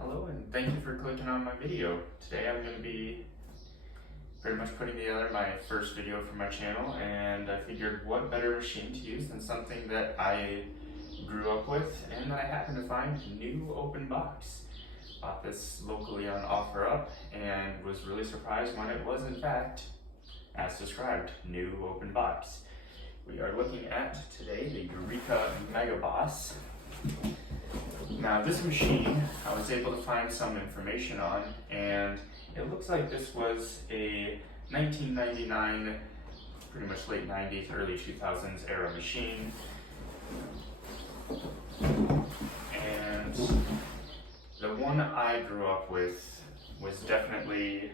Hello, and thank you for clicking on my video. Today I'm going to be pretty much putting together my first video for my channel, and I figured what better machine to use than something that I grew up with and that I happened to find new open box. Bought this locally on OfferUp and was really surprised when it was in fact, as described, new open box. We are looking at today the Eureka Mega Boss. Now this machine, I was able to find some information on, and it looks like this was a 1999, pretty much late 90s, early 2000s era machine. And the one I grew up with was definitely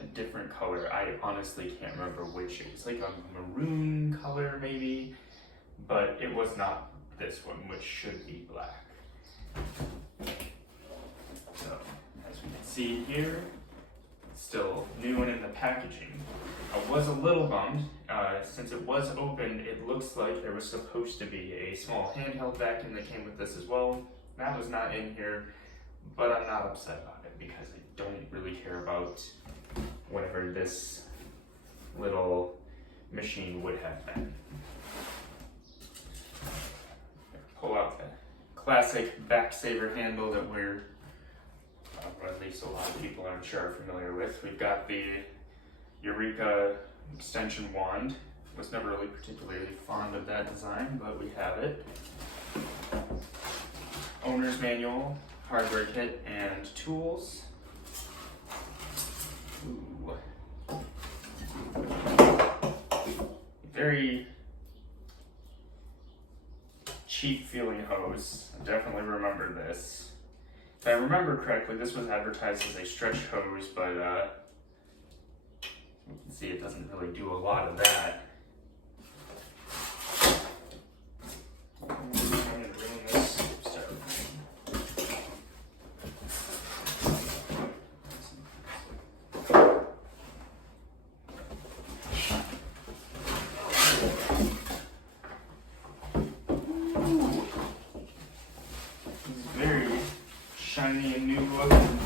a different color. I honestly can't remember which. It was like a maroon color maybe, but it was not this one, which should be black. So, as we can see here, it's still new and in the packaging. I was a little bummed, since it was open, it looks like there was supposed to be a small handheld vacuum that came with this as well. That was not in here, but I'm not upset about it because I don't really care about whatever this little machine would have been. Pull out the classic back saver handle that we're, or at least a lot of people I'm sure are familiar with. We've got the Eureka extension wand. Was never really particularly fond of that design, but we have it. Owner's manual, hardware kit, and tools. Ooh. Very cheap feeling hose. I definitely remember this. If I remember correctly, this was advertised as a stretch hose, but you can see it doesn't really do a lot of that. I'm gonna ruin this. Shiny and new looking.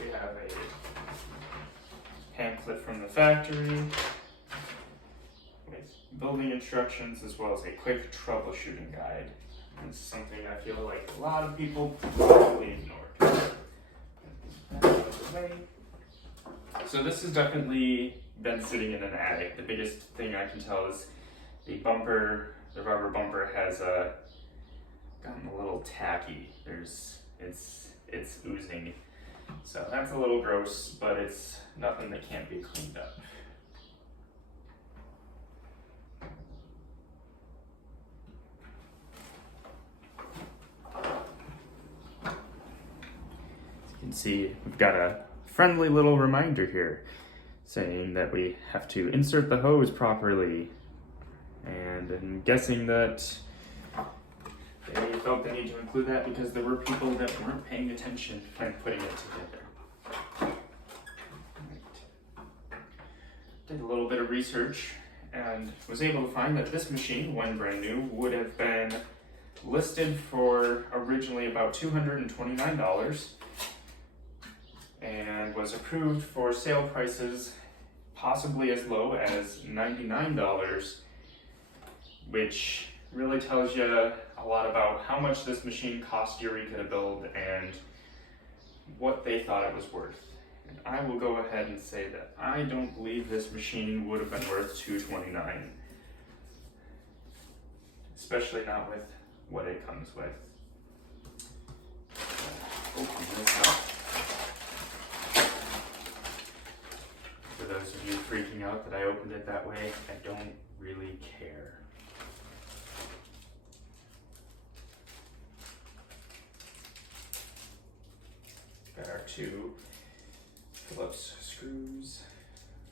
We have a pamphlet from the factory with building instructions as well as a quick troubleshooting guide. This is something I feel like a lot of people probably ignored. So this has definitely been sitting in an attic. The biggest thing I can tell is the bumper, the rubber bumper has gotten a little tacky. It's oozing. So that's a little gross, but it's nothing that can't be cleaned up. As you can see, we've got a friendly little reminder here saying that we have to insert the hose properly. And I'm guessing that they felt the need to include that because there were people that weren't paying attention when putting it together. Right. Did a little bit of research and was able to find that this machine, when brand new, would have been listed for originally about $229 and was approved for sale prices possibly as low as $99. Which really tells you a lot about how much this machine cost Eureka to build and what they thought it was worth. And I will go ahead and say that I don't believe this machine would have been worth $229, especially not with what it comes with. Open this up. For those of you freaking out that I opened it that way, I don't really care. Got our two Phillips screws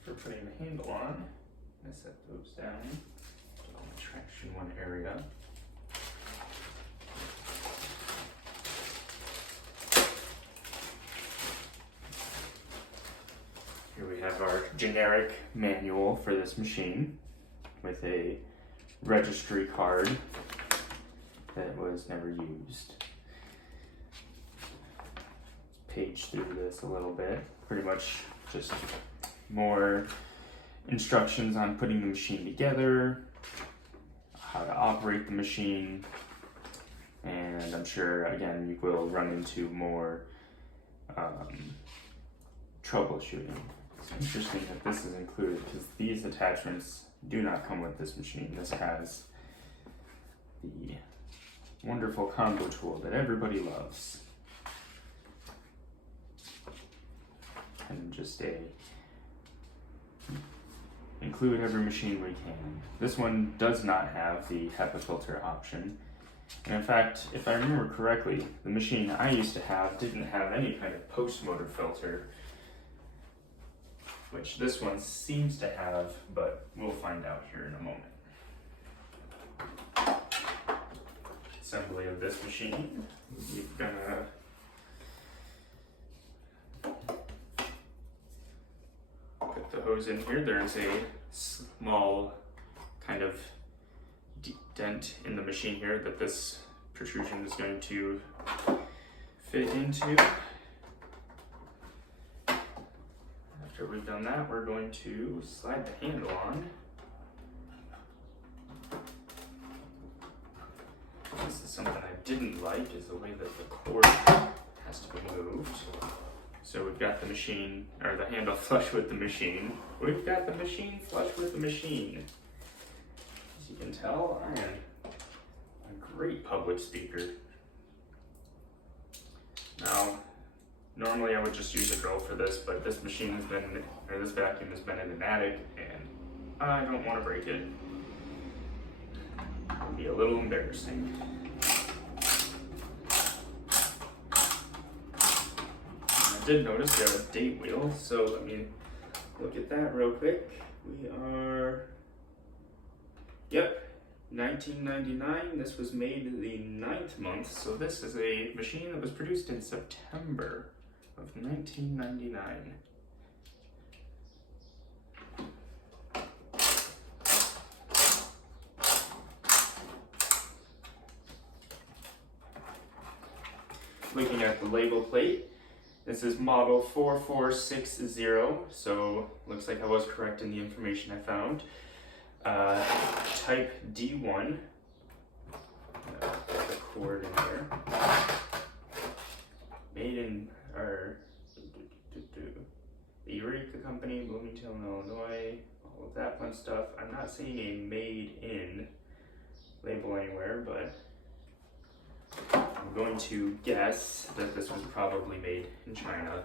for putting the handle on. I set those down. Get all the traction in one area. Here we have our generic manual for this machine with a registry card that was never used. Page through this a little bit. Pretty much just more instructions on putting the machine together, how to operate the machine, and I'm sure again you will run into more troubleshooting. It's interesting that this is included because these attachments do not come with this machine. This has the wonderful combo tool that everybody loves. And just include every machine we can. This one does not have the HEPA filter option. And in fact, if I remember correctly, the machine I used to have didn't have any kind of post-motor filter, which this one seems to have, but we'll find out here in a moment. Assembly of this machine. We're gonna put the hose in here. There is a small kind of dent in the machine here that this protrusion is going to fit into. After we've done that, we're going to slide the handle on. This is something I didn't like, is the way that the cord has to be moved. So we've got the machine, or the handle flush with the machine. We've got the machine flush with the machine. As you can tell, I am a great public speaker. Now, normally I would just use a drill for this, but this machine has been, or this vacuum has been in an attic, and I don't want to break it. It would be a little embarrassing. I did notice we have a date wheel, so let me look at that real quick. We are, yep, 1999. This was made the 9th month, so this is a machine that was produced in September of 1999. Looking at the label plate, this is model 4460, so looks like I was correct in the information I found. Type D1. Put the cord in here. Made in the Eureka Company, Bloomington, Illinois, all of that fun stuff. I'm not seeing a made in label anywhere, but I'm going to guess that this was probably made in China.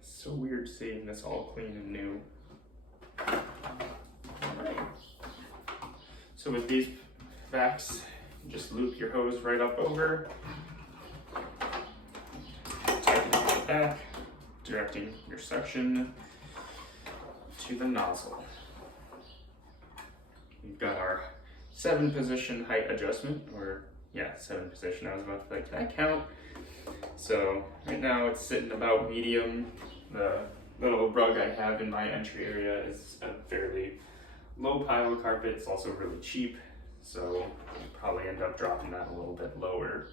It's so weird seeing this all clean and new. Alright. So with these vacs, just loop your hose right up over. Tighten it to the back, directing your suction to the nozzle. We've got our 7-position height adjustment, or yeah, 7-position. I was about to like, can I count? So right now it's sitting about medium. The little rug I have in my entry area is a fairly low pile of carpet. It's also really cheap, so I'll probably end up dropping that a little bit lower.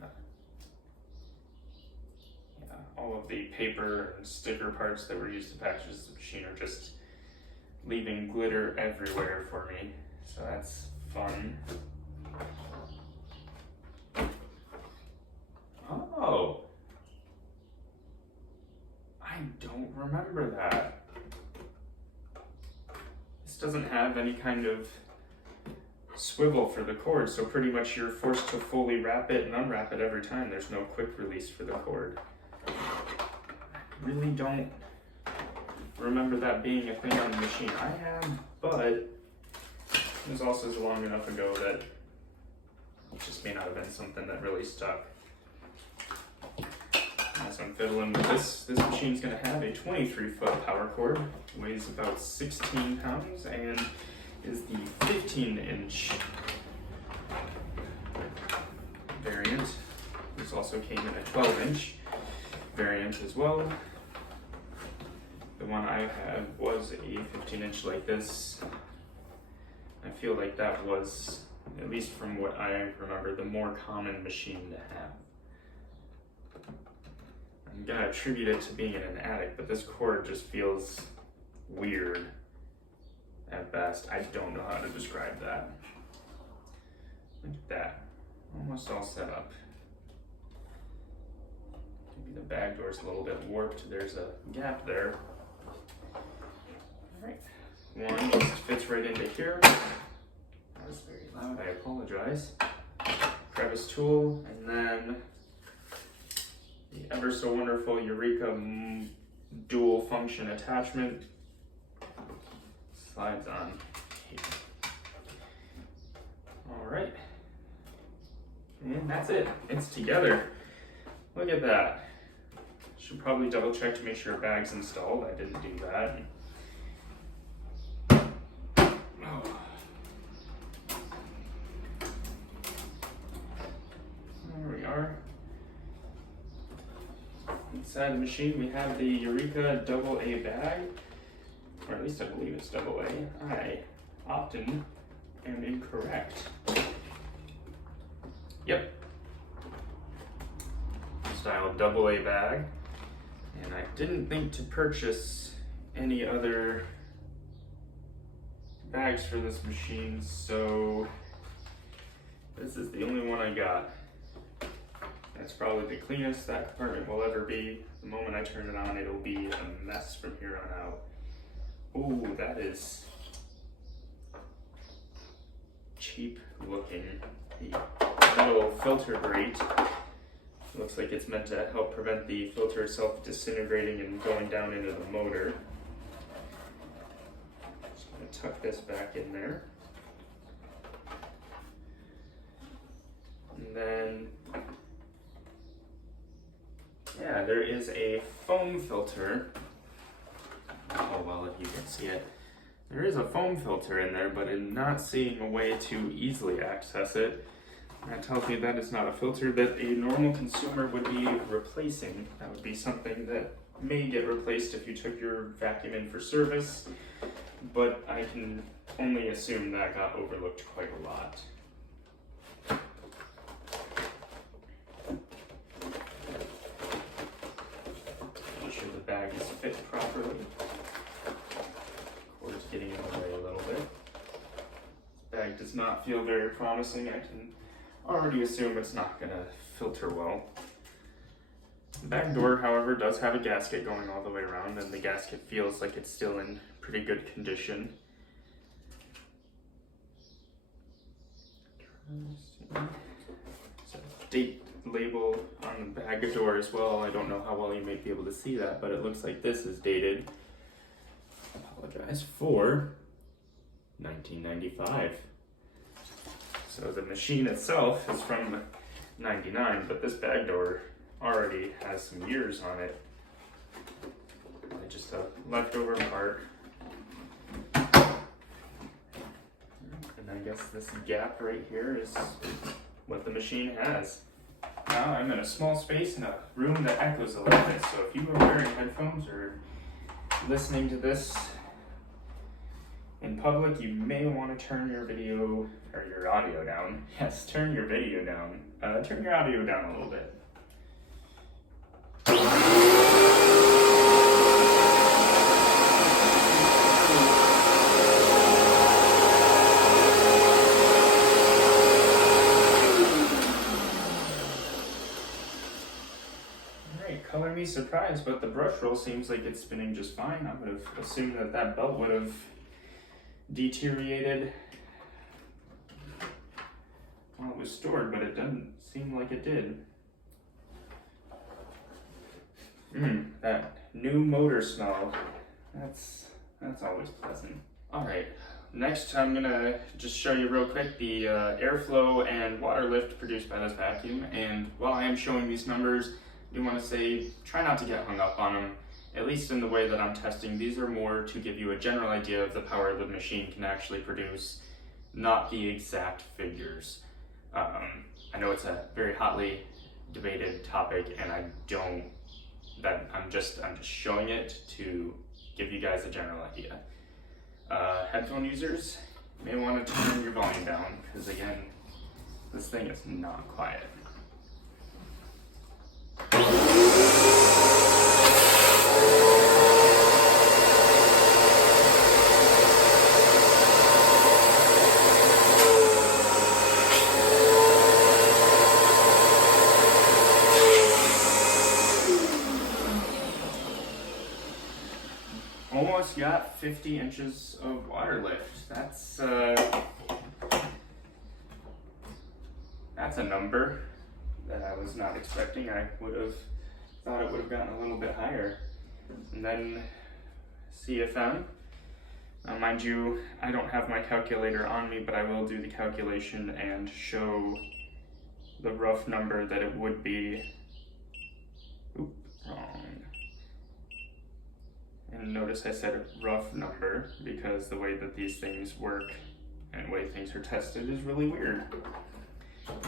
Yeah, all of the paper and sticker parts that were used to package this machine are just leaving glitter everywhere for me, so that's fun. Oh, I don't remember that. This doesn't have any kind of swivel for the cord, so pretty much you're forced to fully wrap it and unwrap it every time. There's no quick release for the cord. I really don't remember that being a thing on the machine I had, but it was also long enough ago that it just may not have been something that really stuck. As I'm fiddling with this machine's going to have a 23-foot power cord, weighs about 16 pounds, and is the 15-inch variant. This also came in a 12-inch. variant as well. The one I had was a 15-inch like this. I feel like that was, at least from what I remember, the more common machine to have. I'm gonna attribute it to being in an attic, but this cord just feels weird at best. I don't know how to describe that. Look at that, almost all set up. Maybe the back door's a little bit warped. There's a gap there. All right, one just fits right into here. That was very loud, I apologize. Crevice tool, and then the ever so wonderful Eureka dual function attachment slides on here. All right, and that's it. It's together. Look at that. Should probably double check to make sure a bag's installed. I didn't do that. Oh. There we are. Inside the machine we have the Eureka AA bag, or at least I believe it's AA. I often am incorrect. Yep. Style AA bag. And I didn't think to purchase any other bags for this machine, so this is the only one I got. That's probably the cleanest that compartment will ever be. The moment I turn it on, it'll be a mess from here on out. Ooh, that is cheap looking. The metal filter grate looks like it's meant to help prevent the filter itself disintegrating and going down into the motor. Just gonna tuck this back in there. And then, yeah, there is a foam filter. Oh well, if you can see it. There is a foam filter in there, but I'm not seeing a way to easily access it. That tells me that is not a filter that a normal consumer would be replacing. That would be something that may get replaced if you took your vacuum in for service, but I can only assume that got overlooked quite a lot. Make sure the bag is fit properly. Cord's getting in the way a little bit. This bag does not feel very promising. I can already assume it's not going to filter well. The back door, however, does have a gasket going all the way around, and the gasket feels like it's still in pretty good condition. There's a date label on the back door as well. I don't know how well you may be able to see that, but it looks like this is dated. I apologize, for 1995. So the machine itself is from 99, but this bag door already has some years on it. Just a leftover part. And I guess this gap right here is what the machine has. Now I'm in a small space in a room that echoes a little bit, so if you are wearing headphones or listening to this in public, you may want to turn your video or your audio down. Yes, turn your video down. Turn your audio down a little bit. Alright, color me surprised, but the brush roll seems like it's spinning just fine. I would have assumed that that belt would have deteriorated while it was stored, but it doesn't seem like it did. That new motor smell, that's always pleasant. Alright, next I'm gonna just show you real quick the airflow and water lift produced by this vacuum, and while I am showing these numbers, I do want to say try not to get hung up on them. At least in the way that I'm testing, these are more to give you a general idea of the power the machine can actually produce, not the exact figures. I know it's a very hotly debated topic, and I don't that I'm just showing it to give you guys a general idea. Headphone users may want to turn your volume down because again, this thing is not quiet. Almost got 50 inches of water lift. That's a number that I was not expecting. I would have thought it would have gotten a little bit higher. And then CFM. Now mind you, I don't have my calculator on me, but I will do the calculation and show the rough number that it would be. Oop, wrong. And notice I said a rough number because the way that these things work and the way things are tested is really weird.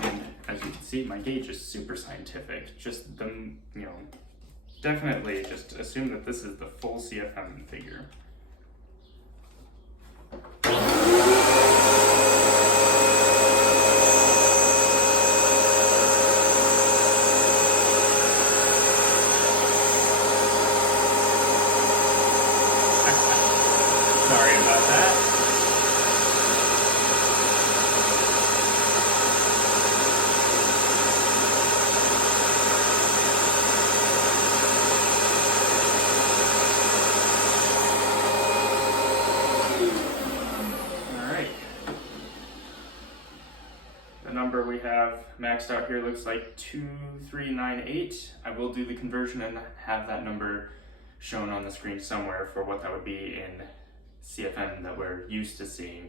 And as you can see, my gauge is super scientific. Just definitely just assume that this is the full CFM figure. Sorry about that. Alright. The number we have maxed out here looks like 2398. I will do the conversion and have that number shown on the screen somewhere for what that would be in CFM that we're used to seeing.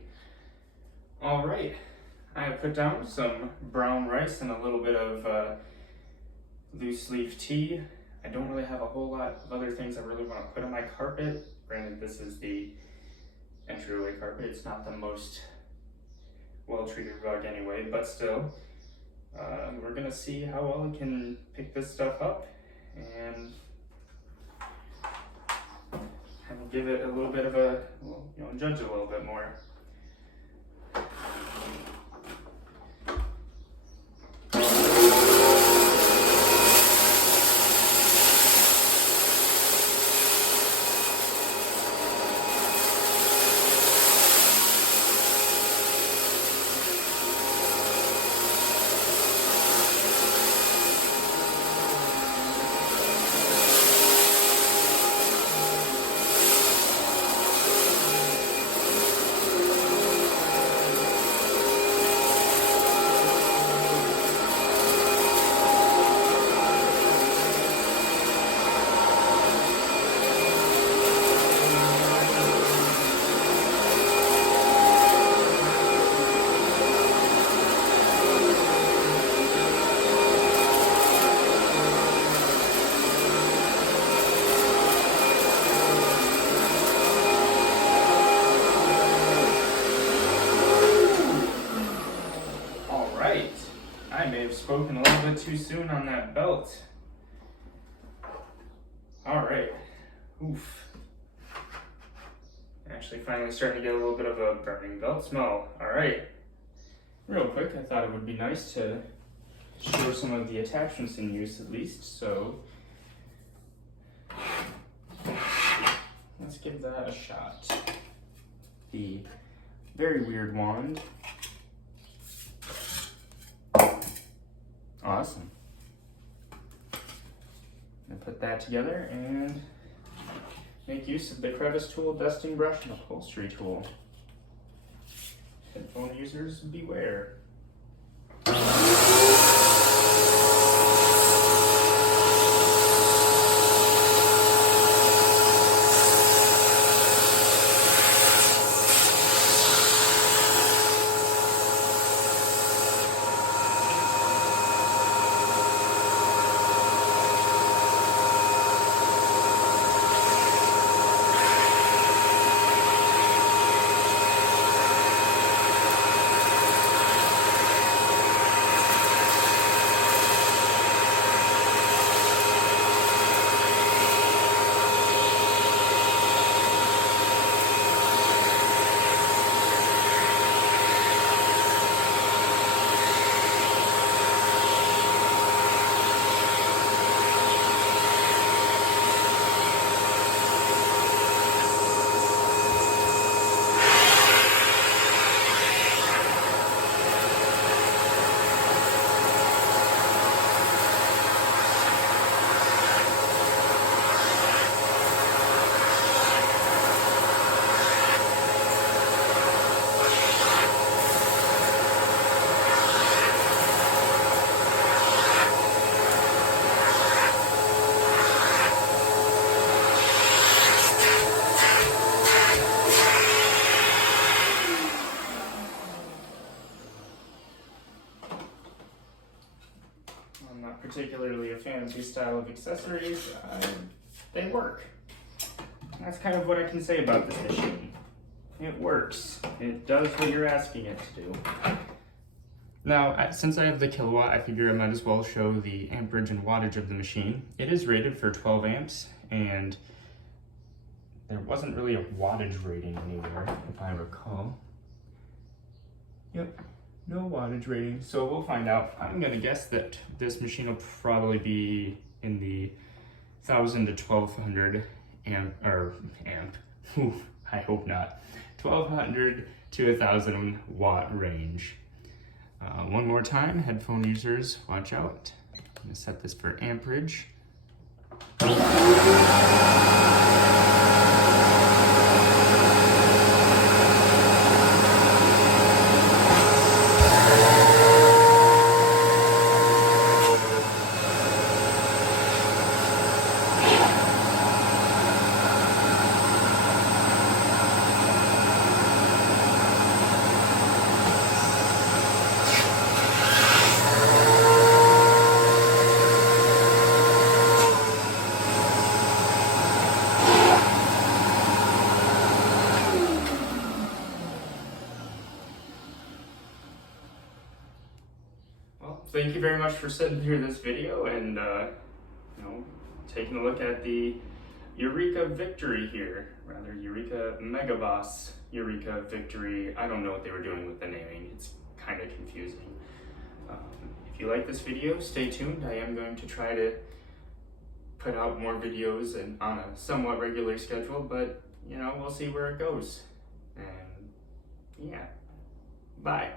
All right, I have put down some brown rice and a little bit of loose leaf tea. I don't really have a whole lot of other things I really want to put on my carpet. Granted, this is the entryway carpet. It's not the most well-treated rug anyway, but still, we're gonna see how well I can pick this stuff up and give it a little bit of a, judge it a little bit more. I may have spoken a little bit too soon on that belt. All right, oof. Actually finally starting to get a little bit of a burning belt smell. All right, real quick, I thought it would be nice to show some of the attachments in use at least, so let's give that a shot. The very weird wand. Awesome. I'm gonna put that together and make use of the crevice tool, dusting brush, and upholstery tool. Headphone users, beware. of these style of accessories, they work. That's kind of what I can say about this machine. It works. It does what you're asking it to do. Now, since I have the kilowatt, I figure I might as well show the amperage and wattage of the machine. It is rated for 12 amps, and there wasn't really a wattage rating anywhere, if I recall. Yep, no wattage rating, so we'll find out. I'm gonna guess that this machine will probably be in the 1,000 to 1,200 amp. I hope not. 1,200 to 1,000 watt range. One more time, headphone users, watch out. I'm gonna set this for amperage. Thank you very much for sitting through this video and taking a look at the Eureka Victory here, rather Eureka Mega Boss Eureka Victory. I don't know what they were doing with the naming. It's kind of confusing. If you like this video, stay tuned. I am going to try to put out more videos and on a somewhat regular schedule, but we'll see where it goes. And yeah, bye.